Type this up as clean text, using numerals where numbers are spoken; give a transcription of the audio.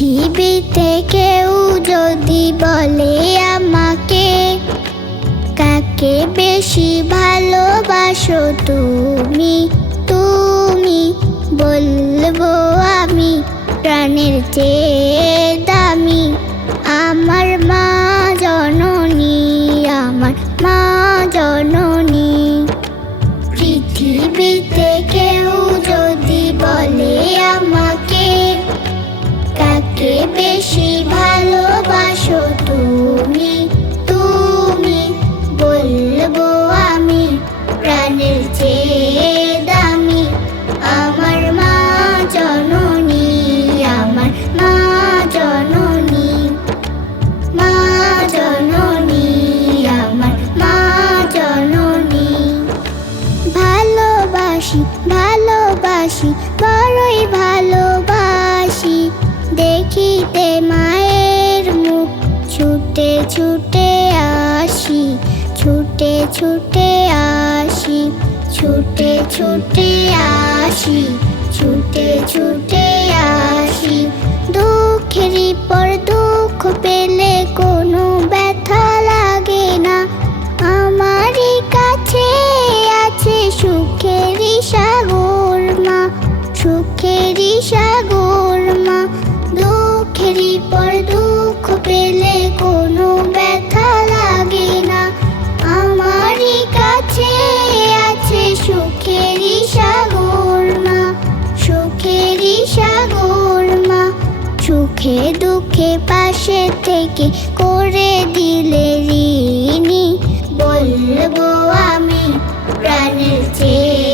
পৃথিবীতে কেউ যদি বলে আমাকে, কাকে বেশি ভালোবাসো তুমি, তুমি বলবো আমি প্রাণের চেয়ে দামি আমার মা জননী, আমার মা জননী। পৃথিবীতে কেউ যদি বলে আমাকে, কাকে বেশি ভালোবাসো তুমি, তুমি বলবো আমি প্রাণের চেয়ে দামি আমার মা জননী, আমার মা জননী, মা জননী, আমার মা জননী। ভালোবাসি ভালোবাসি বড়ই ভালোবাসি, দেখিতে মায়ের মুখ ছুটে ছুটে আসি, ছুটে ছুটে আসি, ছুটে ছুটে আসি, ছুটে ছুটে আসি। দুঃখেরই পর দুঃখ পেলে কোনো ব্যথা লাগে না, আমারই কাছে আছে সুখেরই সাগর মা, সুখেরই সাগর মা। দুঃখেরই পর দুঃখ পেলে কোনো ব্যথা লাগে না, আমারই কাছে আছে সুখেরই সাগর মা, সুখেরই সাগর মা। সুখে দুঃখে পাশে থেকে করে দিলে ঋণী, বলবো আমি প্রাণের চেয়ে